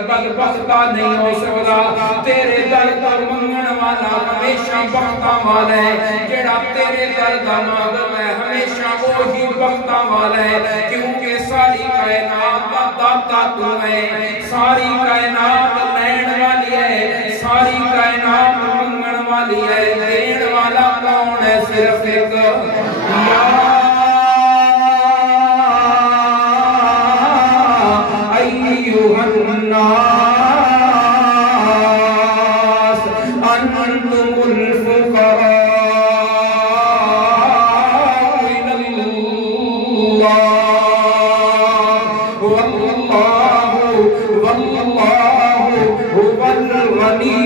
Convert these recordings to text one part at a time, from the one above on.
کدی بدبختہ نہیں ہو سکتا تیرے در تو منگن والا ہمیشہ بختہ والا ہے جڑا تیرے در دا مانگتا ہے ہمیشہ وہی بختہ والا ہے کیونکہ ساری کائنات دا داتا تو ہے ساری کائنات لین والی ہے ساری کائنات منگن والی ہے دین والا کون ہے صرف ایک یا ایوہ الناس انتم الفقراء الى اللہ واللہ هو الغنی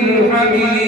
الحمید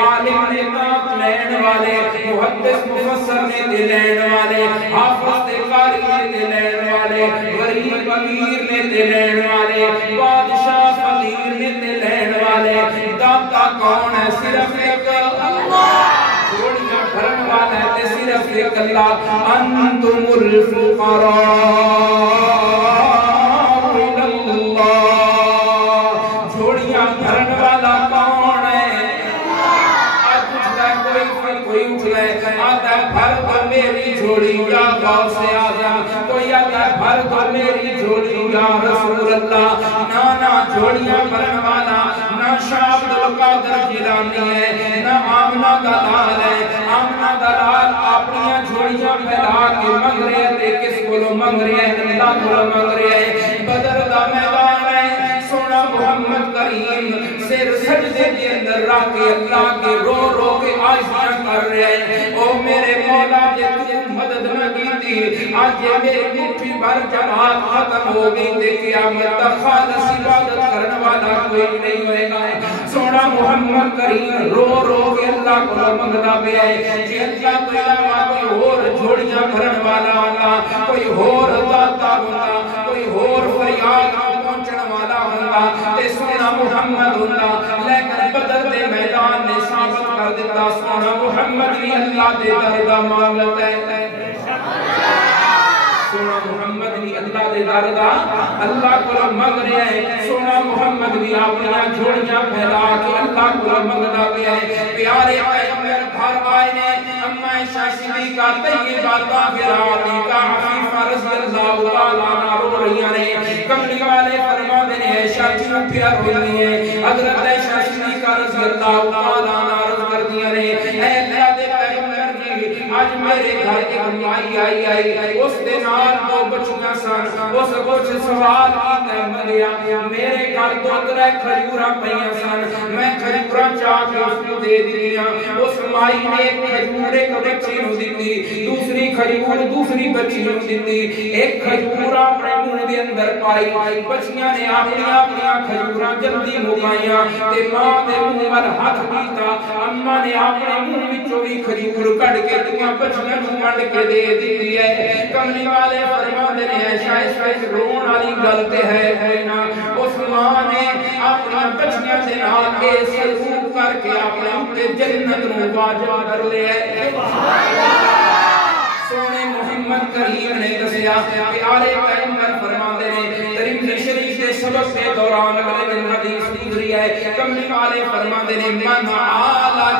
عالم نے نام لین والے محدث مفسر نے دلین والے حافظ قاری نے دلین والے غریب امیر نے دلین والے بادشاہ فقیر نے دلین والے داتا کون ہے صرف ایک اللہ جوڑیاں بھرن والا ہے صرف ایک اللہ انتم الفقراء اللہ جوڑیاں بھرن والا کون ہے کوئی اٹھ لے آتا ہے بھر دو میری جھوڑی یا غوث اعظم کوئی آتا ہے بھر دو میری جھوڑی یا رسول اللہ نانا جھوڑیاں بھرن والا نہ شاہ عبد القادر جیلانی ہے نہ آمنہ دلال ہے آمنہ دلال اپنی جھوڑیاں پھیلا کے منگ رہے تھے کس کو منگ رہے ہیں اللہ کو منگ رہے ہیں بدر دا میدان ہے سونا محمد کریم سر سجدے کے اندر رہ کے اللہ کے رو رو کے آجیاں کر رہے ہیں او میرے مولا جے تو مدد نہ کی تھی آج یہ میری مٹھی بھر جماعت ختم ہو گئی تھی قیامت تک خالص عبادت کرنے والا کوئی نہیں ہوئے گا سونا محمد کریم رو رو کے اللہ کو منگتا پہ آئے جی اللہ تو علاوہ کوئی اور جھوڑیاں بھرن والا ہوگا کوئی اور داتا ہوگا کوئی اور فریاد پہنچن والا ہوگا تے سونا محمد ہوگا لیکن بدر دے میدان نے ثابت کر دیتا سونا محمد بھی اللہ دے درگاہ مانگتا ہے سونا محمد بھی اللہ دے درگاہ اللہ کو منگ رہے ہیں سونا محمد بھی اپنی جھوڑیاں پھیلا کے اللہ کو منگتا پہ ہے پیارے پیغمبر گھر آئے نے اما عائشہ صدیقہ طیبہ طاہرہ کا عفیفہ رضی اللہ تعالیٰ رو رہی ہیں کملی والے فرما دینے عائشہ کیوں پیار ہوئی ہیں حضرت عائشہ صدیقہ رضی اللہ تعالیٰ عرض کر دیا نے اے اللہ دے پیغمبر جی آج میرے گھر ایک مائی آئی اس دن آج دو بچیاں سن اس کچھ سوال آتا ہے مریا میرے گھر دو ترے کھجوراں پہیاں سن میں کھجوراں چاہ کے اس کو دے دیا اس مائی نے ایک کھجور ایک بچی نو دیتی دوسری کھجور دوسری بچی نو دیتی ایک کھجور اپنے منہ دے اندر پائی بچیاں نے اپنی کھجوراں جلدی مکائیاں تے ماں دے منہ ول ہاتھ دیتا اما نے اپنے منہ وچوں بھی کھجور کڈ کے تیاں بچیاں نو ونڈ کے دے دیتی ہے کملی والے فرماندے نے ایسا رون والی گل تے ہے نا اس ماں نے اپنی بچیاں دے نال کے سلوک کر کے اپنے اوتے جنت نو واجب کر لیا سونے محمد کریم نے دسیا پیارے پیغمبر فرماندے نے ترمذی شریف کے سبق کے دوران اگلے دن حدیث گزری ہے کملی والے فرماندے نے من علی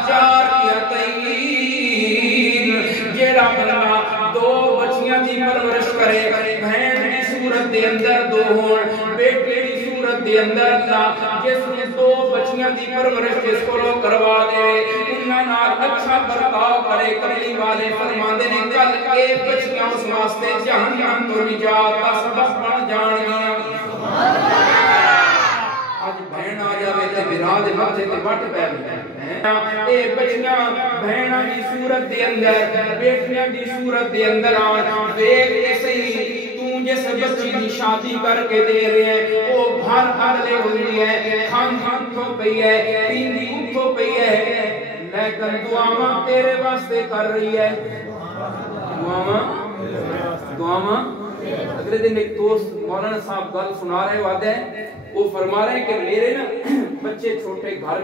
جاریتین جیڑا بندہ دو بچیاں دی پرورش کرے بہن دی صورت دے اندر دو ہون بیٹے دی صورت دے اندر دا جس نے دو بچیاں دی پرورش جس کو کروا دے انہاں نال اچھا برتاؤ کرے کملی والے فرماندے نے کل اے بچیاں اس واسطے جہنم تو نجات دا سبب بن جان گیاں سبحان اللہ آج بہن آ جاوے تے بنا دے ماتھے تے وٹ پے اے بچیاں بہناں دی صورت دے اندر بیٹیاں دی صورت دے اندر آن دیکھ کے صحیح جس بچی دی شادی کر کے دے رہے ہیں وہ بھر لے ہوئی ہے کھان تو پئی ہے پیندی تو پئی ہے لیکن دعاواں تیرے واسطے کر رہی ہے، دعاواں اگلے دن ایک دوست مولانا صاحب گل سنا رہے وعدہ ہے، وہ فرما رہے ہیں کہ میرے نا بچے چھوٹے گھر